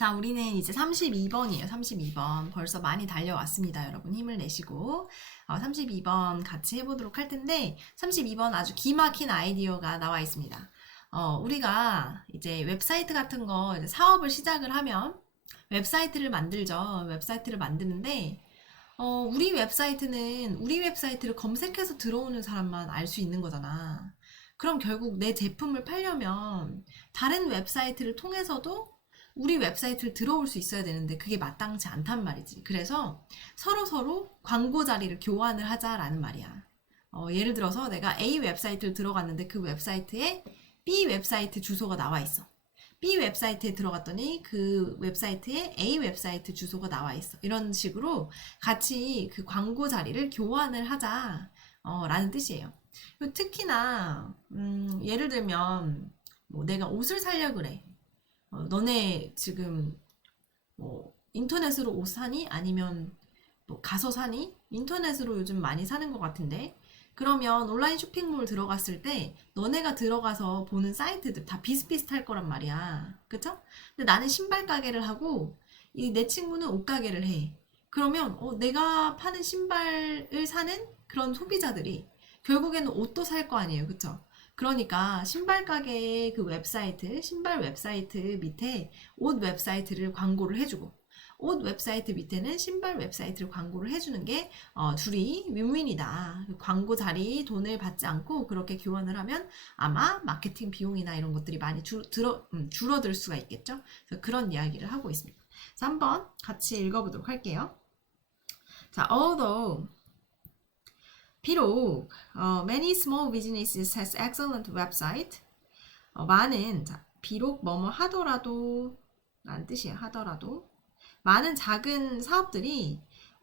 자, 우리는 이제 32번이에요. 32번. 벌써 많이 달려왔습니다. 여러분 힘을 내시고. 어, 32번 같이 해보도록 할 텐데, 32번 아주 기막힌 아이디어가 나와 있습니다. 어, 우리가 이제 웹사이트 같은 거 사업을 시작을 하면 웹사이트를 만들죠. 웹사이트를 만드는데, 어, 우리 웹사이트는 우리 웹사이트를 검색해서 들어오는 사람만 알 수 있는 거잖아. 그럼 결국 내 제품을 팔려면 다른 웹사이트를 통해서도 우리 웹사이트를 들어올 수 있어야 되는데 그게 마땅치 않단 말이지. 그래서 서로 서로 광고 자리를 교환을 하자라는 말이야. 어, 예를 들어서 내가 A 웹사이트를 들어갔는데 그 웹사이트에 B 웹사이트 주소가 나와 있어. B 웹사이트에 들어갔더니 그 웹사이트에 A 웹사이트 주소가 나와 있어. 이런 식으로 같이 그 광고 자리를 교환을 하자. 어, 라는 뜻이에요. 특히나, 음, 예를 들면, 뭐 내가 옷을 살려 그래. 어, 너네 지금 뭐 인터넷으로 옷 사니? 아니면 뭐 가서 사니? 인터넷으로 요즘 많이 사는 것 같은데. 그러면 온라인 쇼핑몰 들어갔을 때 너네가 들어가서 보는 사이트들 다 비슷비슷할 거란 말이야. 그쵸? 근데 나는 신발 가게를 하고 이 내 친구는 옷 가게를 해. 그러면 어, 내가 파는 신발을 사는 그런 소비자들이 결국에는 옷도 살 거 아니에요. 그쵸? 그러니까 신발 가게의 그 웹사이트, 신발 웹사이트 밑에 옷 웹사이트를 광고를 해주고 옷 웹사이트 밑에는 신발 웹사이트를 광고를 해주는 게 어, 둘이 윈윈이다. 광고 자리 돈을 받지 않고 그렇게 교환을 하면 아마 마케팅 비용이나 이런 것들이 많이 줄, 들어, 음, 줄어들 수가 있겠죠. 그런 이야기를 하고 있습니다. 그래서 한번 같이 읽어보도록 할게요. 자, although 비록 어, many small businesses has excellent website 어, 많은 자, 비록 뭐뭐 하더라도 라는 뜻이에요. 하더라도 많은 작은 사업들이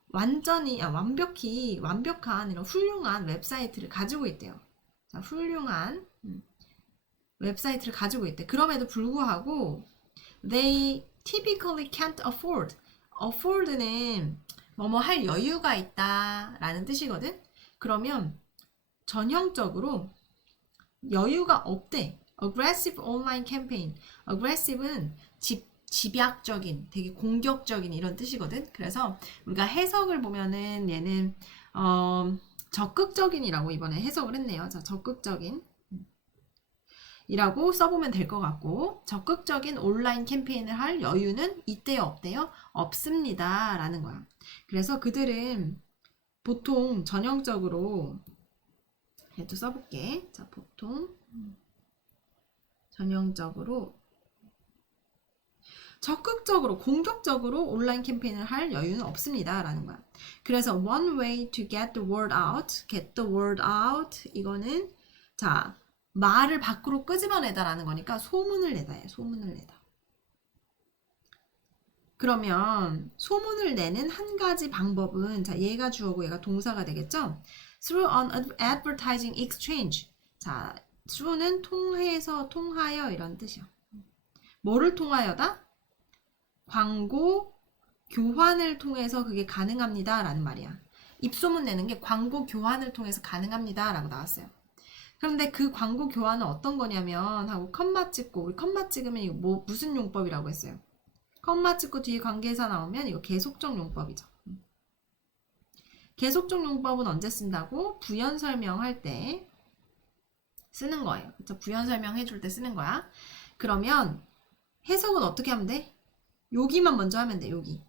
완전히 아, 완벽히 완벽한 이런 훌륭한 웹사이트를 가지고 있대요. 자, 훌륭한 음, 웹사이트를 가지고 있대. 그럼에도 불구하고 they typically can't afford. afford는 뭐뭐 할 여유가 있다라는 뜻이거든. 그러면 전형적으로 여유가 없대. aggressive online campaign. aggressive는 집, 집약적인, 되게 공격적인 이런 뜻이거든. 그래서 우리가 해석을 보면은 얘는 어, 적극적인이라고 이번에 해석을 했네요. 자, 적극적인. 이라고 써보면 될 것 같고 적극적인 온라인 캠페인을 할 여유는 있대요 없대요 없습니다 라는 거야 그래서 그들은 보통 전형적으로 얘도 써볼게. 자, 보통 전형적으로 적극적으로 공격적으로 온라인 캠페인을 할 여유는 없습니다. 라는 거야. 그래서 one way to get the word out, get the word out 이거는 자 말을 밖으로 끄집어내다라는 거니까 소문을 내다예요. 소문을 내다. 그러면 소문을 내는 한 가지 방법은 자 얘가 주어고 얘가 동사가 되겠죠? Through an advertising exchange. 자, through는 통해서 통하여 이런 뜻이요. 뭐를 통하여다? 광고 교환을 통해서 그게 가능합니다 라는 말이야. 입소문 내는 게 광고 교환을 통해서 가능합니다 라고 나왔어요. 그런데 그 광고 교환은 어떤 거냐면 하고 컴마 찍고 우리 컴마 찍으면 이거 뭐 무슨 용법이라고 했어요? 컴마 찍고 뒤에 관계사 나오면 이거 계속적 용법이죠. 계속적 용법은 언제 쓴다고? 부연 설명할 때 쓰는 거예요. 그쵸? 부연 설명해 줄 때 쓰는 거야. 그러면 해석은 어떻게 하면 돼? 여기만 먼저 하면 돼. 여기.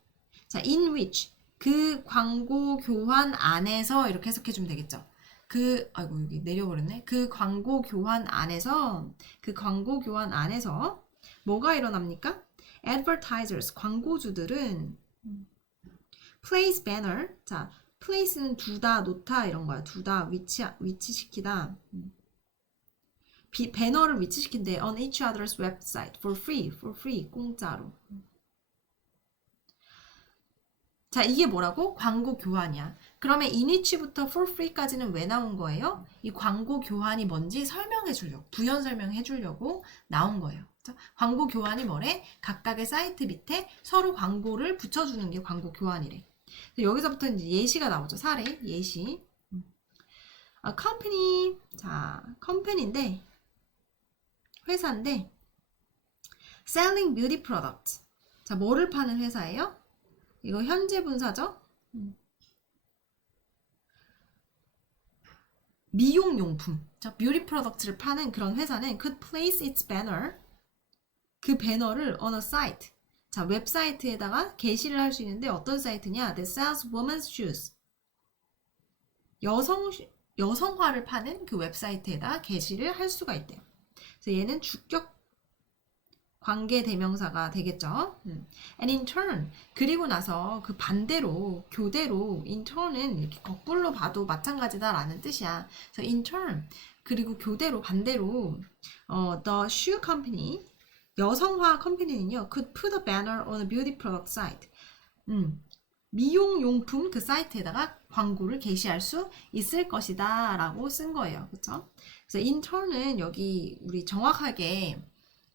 자, in which 그 광고 교환 안에서 이렇게 해석해 주면 되겠죠. 그 아이고 여기 내려버렸네. 그 광고 교환 안에서 그 광고 교환 안에서 뭐가 일어납니까? Advertisers 광고주들은 place banner. 자 place는 두다 놓다 이런 거야. 두다 위치 위치시키다. 비, 배너를 위치시킨대. on each other's website. for free for free 공짜로. 자 이게 뭐라고? 광고 교환이야. 그러면 each부터 for free까지는 왜 나온 거예요? 이 광고 교환이 뭔지 설명해 주려고 부연 설명해 주려고 나온 거예요 광고 교환이 뭐래? 각각의 사이트 밑에 서로 광고를 붙여주는 게 광고 교환이래. 여기서부터 이제 예시가 나오죠. 사례, 예시. 아, company. 자, 컴퍼니인데, 회사인데, selling beauty products. 자, 뭐를 파는 회사예요? 이거 현재 분사죠? 음. 미용 용품, 자, 뷰티 프로덕트를 파는 그런 회사는 could place its banner, 그 배너를 on a site, 자, 웹사이트에다가 게시를 할 수 있는데 어떤 사이트냐? That sells women's shoes. 여성, 여성화를 파는 그 웹사이트에다 게시를 할 수가 있대요. 그래서 얘는 주격 관계 대명사가 되겠죠. 음. And in turn, 그리고 나서 그 반대로, 교대로, in turn은 이렇게 거꾸로 봐도 마찬가지다라는 뜻이야. 그래서 in turn, 그리고 교대로, 반대로, 어, the shoe company, 여성화 컴퍼니는요, could put a banner on a beauty product site. 음, 미용 용품 그 사이트에다가 광고를 게시할 수 있을 것이다 라고 쓴 거예요. 그쵸? 그래서 인턴은 여기 우리 정확하게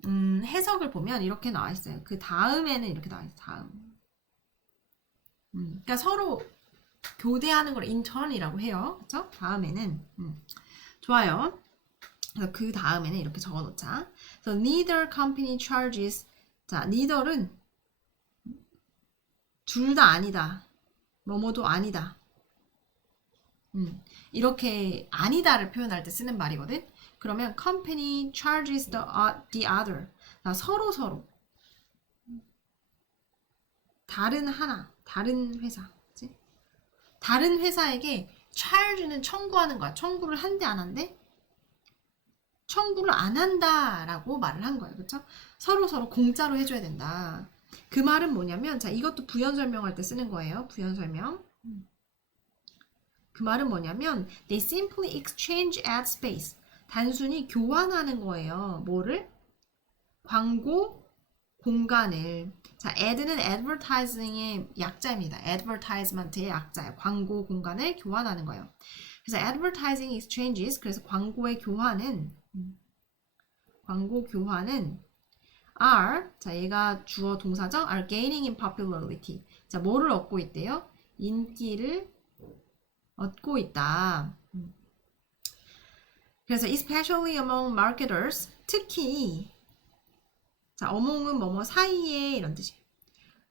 음, 해석을 보면 이렇게 나와 있어요. 그 다음에는 이렇게 나와 있어요. 다음. 음, 그러니까 서로 교대하는 걸 인턴이라고 해요. 그쵸? 다음에는 음, 좋아요. 그래서 그 다음에는 이렇게 적어 놓자. 그래서 neither company charges 자, neither은 둘 다 아니다. 뭐뭐도 아니다. 음, 이렇게 아니다를 표현할 때 쓰는 말이거든. 그러면 company charges the, uh, the other. 자, 서로 서로 다른 하나, 다른 회사. 그치? 다른 회사에게 charge는 청구하는 거야. 청구를 한대 안 한대? 청구를 안 한다라고 말을 한 거예요. 그렇죠? 서로 서로 공짜로 해줘야 된다. 그 말은 뭐냐면 자 이것도 부연 설명할 때 쓰는 거예요. 부연 설명. 그 말은 뭐냐면 they simply exchange ad space. 단순히 교환하는 거예요. 뭐를? 광고 공간을. 자, ad는 advertising의 약자입니다. advertisement의 약자예요. 광고 공간을 교환하는 거예요. 그래서 advertising exchanges 그래서 광고의 교환은 음, 광고 교환은 are 자 얘가 주어 동사죠. are gaining in popularity. 자 뭐를 얻고 있대요? 인기를 얻고 있다. 음. 그래서 especially among marketers 특히 자 among은 뭐뭐 사이에 이런 뜻이에요.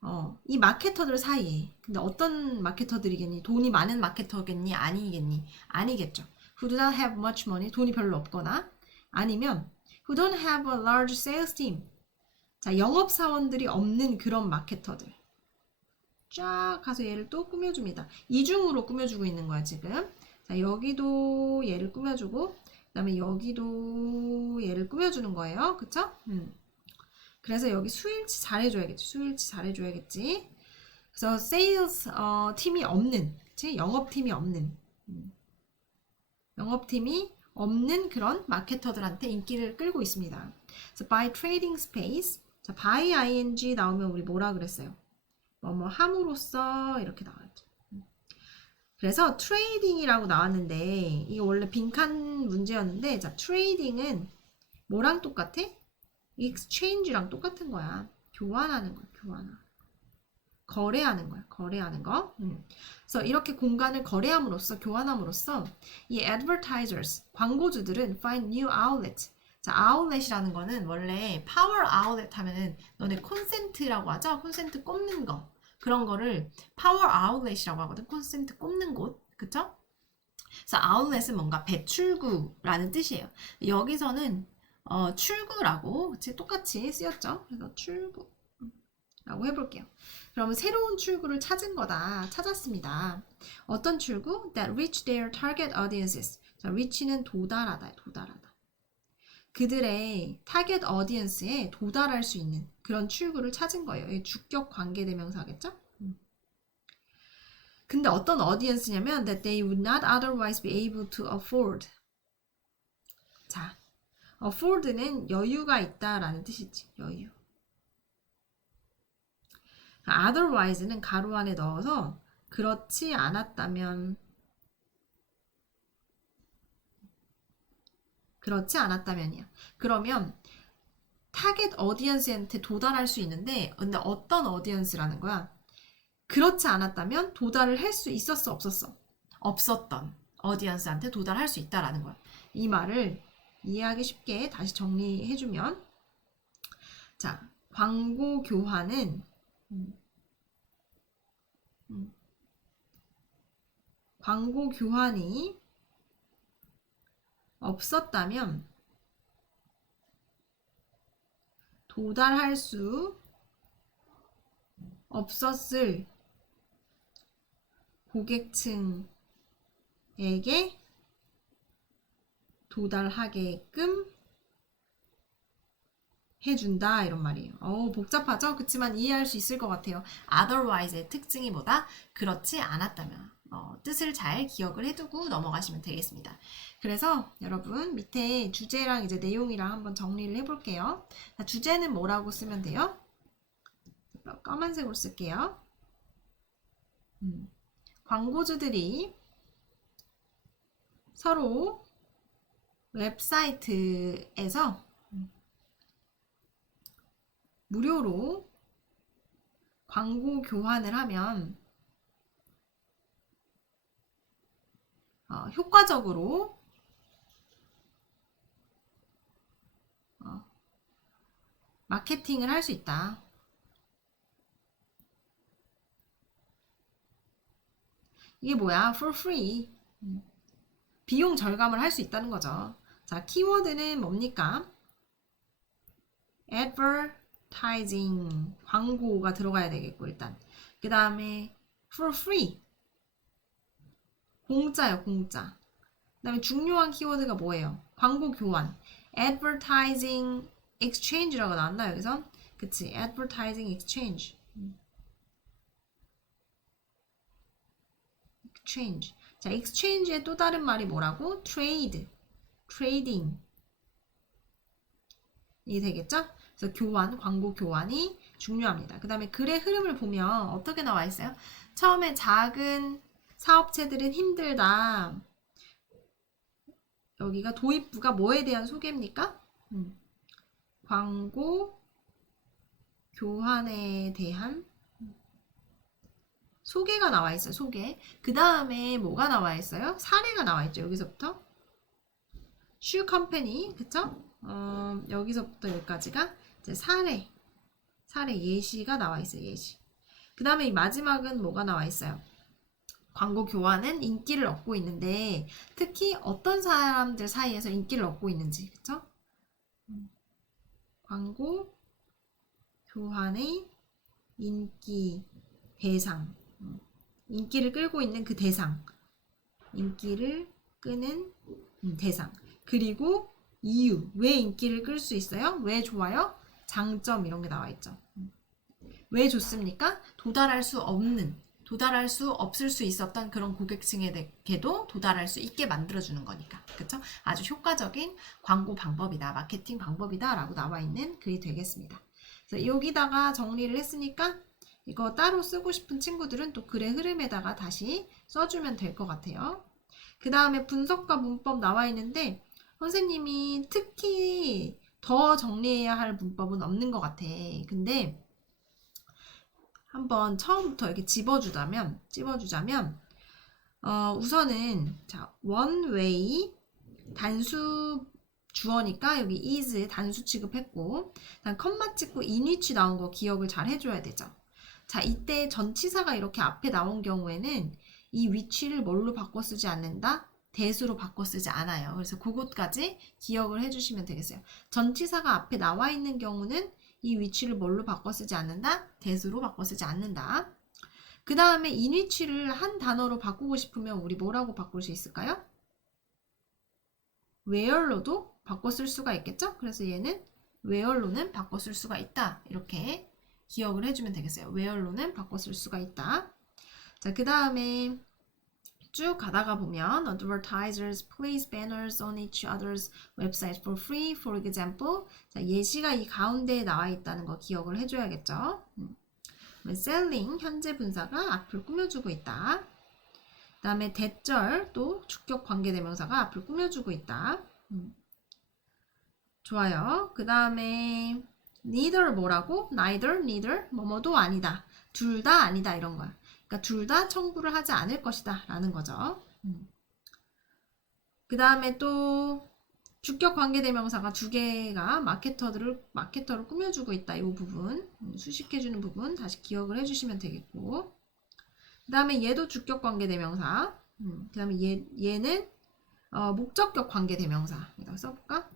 어, 이 마케터들 사이에 근데 어떤 마케터들이겠니? 돈이 많은 마케터겠니? 아니겠니? 아니겠죠. Who do not have much money 돈이 별로 없거나 아니면 who don't have a large sales team 자 영업 사원들이 없는 그런 마케터들 쫙 가서 얘를 또 꾸며줍니다. 이중으로 꾸며주고 있는 거야 지금. 자 여기도 얘를 꾸며주고 그 다음에 여기도 얘를 꾸며주는 거예요. 그쵸? 음. 그래서 여기 수일치 잘해줘야겠지. 수일치 잘해줘야겠지. 그래서 세일스 어, 팀이 없는, 그치? 영업팀이 없는, 음. 영업팀이 없는 그런 마케터들한테 인기를 끌고 있습니다. 그래서 by trading space, 자, by ing 나오면 우리 뭐라 그랬어요? 뭐뭐 함으로써 이렇게 나왔죠. 그래서 트레이딩이라고 나왔는데 이게 원래 빈칸 문제였는데 자 트레이딩은 뭐랑 똑같아? exchange랑 똑같은 거야. 교환하는 거야. 교환하. 거래하는 거야. 거래하는 거. 음. 그래서 이렇게 공간을 거래함으로써 교환함으로써 이 advertisers 광고주들은 find new outlets. 자, 아웃렛이라는 거는 원래 파워 아웃렛 하면은 너네 콘센트라고 하죠? 콘센트 꼽는 거. 그런 거를 파워 아웃렛이라고 하거든. 콘센트 꼽는 곳. 그쵸? 그래서 아웃렛은 뭔가 배출구라는 뜻이에요. 여기서는 어, 출구라고? 똑같이 쓰였죠. 그래서 출구 라고 해볼게요. 그러면 새로운 출구를 찾은 거다. 찾았습니다. 어떤 출구? That reach their target audiences. 자, reach는 도달하다. 도달하다. 그들의 타겟 어디언스에 도달할 수 있는 그런 출구를 찾은 거예요. 주격 관계 대명사겠죠? 음. 근데 어떤 어디언스냐면 that they would not otherwise be able to afford. 자, afford는 여유가 있다라는 뜻이지. 여유. Otherwise는 가로 안에 넣어서 그렇지 않았다면 그렇지 않았다면이야. 그러면 타겟 어디언스한테 도달할 수 있는데 근데 어떤 어디언스라는 거야? 그렇지 않았다면 도달을 할 수 있었어 없었어? 없었던 어디언스한테 도달할 수 있다라는 거야. 이 말을 이해하기 쉽게 다시 정리해주면 자 광고 교환은 음. 음. 광고 교환이 없었다면 도달할 수 없었을 고객층에게 도달하게끔 해준다 이런 말이에요. 어 복잡하죠? 그렇지만 이해할 수 있을 것 같아요. otherwise의 특징이 뭐다? 그렇지 않았다면 어, 뜻을 잘 기억을 해두고 넘어가시면 되겠습니다. 그래서 여러분 밑에 주제랑 이제 내용이랑 한번 정리를 해볼게요. 자, 주제는 뭐라고 쓰면 돼요? 까만색으로 쓸게요. 음, 광고주들이 서로 웹사이트에서 무료로 광고 교환을 하면 어, 효과적으로 어, 마케팅을 할 수 있다. 이게 뭐야? For free. 음. 비용 절감을 할 수 있다는 거죠. 자, 키워드는 뭡니까? Advertising. 광고가 들어가야 되겠고, 일단. 그 다음에 for free. 공짜요, 공짜. 그 다음에 중요한 키워드가 뭐예요? 광고 교환. advertising exchange라고 나왔나, 여기서? 그치, advertising exchange. exchange. 자, exchange의 또 다른 말이 뭐라고? trade, trading. 이게 되겠죠? 그래서 교환, 광고 교환이 중요합니다. 그 다음에 글의 흐름을 보면 어떻게 나와 있어요? 처음에 작은 사업체들은 힘들다. 여기가 도입부가 뭐에 대한 소개입니까? 음. 광고 교환에 대한 소개가 나와 있어요. 소개. 그 다음에 뭐가 나와 있어요? 사례가 나와 있죠. 여기서부터. 슈 컴퍼니, 그쵸? 어, 여기서부터 여기까지가 이제 사례. 사례 예시가 나와 있어요. 예시. 그 다음에 이 마지막은 뭐가 나와 있어요? 광고 교환은 인기를 얻고 있는데 특히 어떤 사람들 사이에서 인기를 얻고 있는지 그쵸? 음. 광고 교환의 인기 대상 인기를 끌고 있는 그 대상, 인기를 끄는 음, 대상, 그리고 이유, 왜 인기를 끌 수 있어요? 왜 좋아요? 장점 이런 게 나와 있죠. 음. 왜 좋습니까? 도달할 수 없는, 도달할 수 없을 수 있었던 그런 고객층에게도 도달할 수 있게 만들어주는 거니까. 그쵸? 아주 효과적인 광고 방법이다, 마케팅 방법이다 라고 나와 있는 글이 되겠습니다. 여기다가 정리를 했으니까 이거 따로 쓰고 싶은 친구들은 또 글의 흐름에다가 다시 써주면 될 것 같아요. 그 다음에 분석과 문법 나와 있는데 선생님이 특히 더 정리해야 할 문법은 없는 것 같아. 근데 한번 처음부터 이렇게 집어주자면, 집어주자면, 어, 우선은, 자, one way, 단수 주어니까 여기 is 단수 취급했고, 다음 컴마 찍고 인위치 나온 거 기억을 잘 해줘야 되죠. 자, 이때 전치사가 이렇게 앞에 나온 경우에는 이 위치를 뭘로 바꿔 쓰지 않는다? 대수로 바꿔 쓰지 않아요. 그래서 그것까지 기억을 해주시면 되겠어요. 전치사가 앞에 나와 있는 경우는 이 위치를 뭘로 바꿔 쓰지 않는다? 대수로 바꿔 쓰지 않는다. 그 다음에 인위치를 한 단어로 바꾸고 싶으면 우리 뭐라고 바꿀 수 있을까요? where로도 바꿔 쓸 수가 있겠죠? 그래서 얘는 where로는 바꿔 쓸 수가 있다. 이렇게 기억을 해주면 되겠어요. where로는 바꿔 쓸 수가 있다. 자, 그 다음에 쭉 가다가 보면 advertisers place banners on each other's website for free, for example. 자, 예시가 이 가운데에 나와 있다는 거 기억을 해줘야겠죠. 음. selling 현재 분사가 앞을 꾸며주고 있다. 그 다음에 대절 또 주격 관계대명사가 앞을 꾸며주고 있다. 음. 좋아요. 그 다음에 neither 뭐라고? neither, neither, 뭐뭐도 아니다. 둘 다 아니다 이런 거야. 그러니까 둘 다 청구를 하지 않을 것이다 라는 거죠. 음. 그 다음에 또 주격 관계대명사가 두 개가 마케터들을 마케터를 꾸며주고 있다. 이 부분 음, 수식해주는 부분 다시 기억을 해주시면 되겠고 그 다음에 얘도 주격 관계대명사 음, 그 다음에 얘, 얘는 어, 목적격 관계대명사 여기다 써볼까?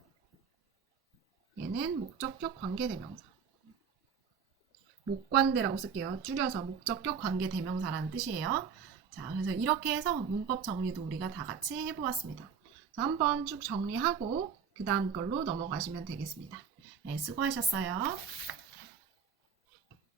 얘는 목적격 관계대명사 목관대라고 쓸게요. 줄여서 목적격 관계 대명사라는 뜻이에요. 자, 그래서 이렇게 해서 문법 정리도 우리가 다 같이 해보았습니다. 자, 한번 쭉 정리하고 그 다음 걸로 넘어가시면 되겠습니다. 네, 수고하셨어요.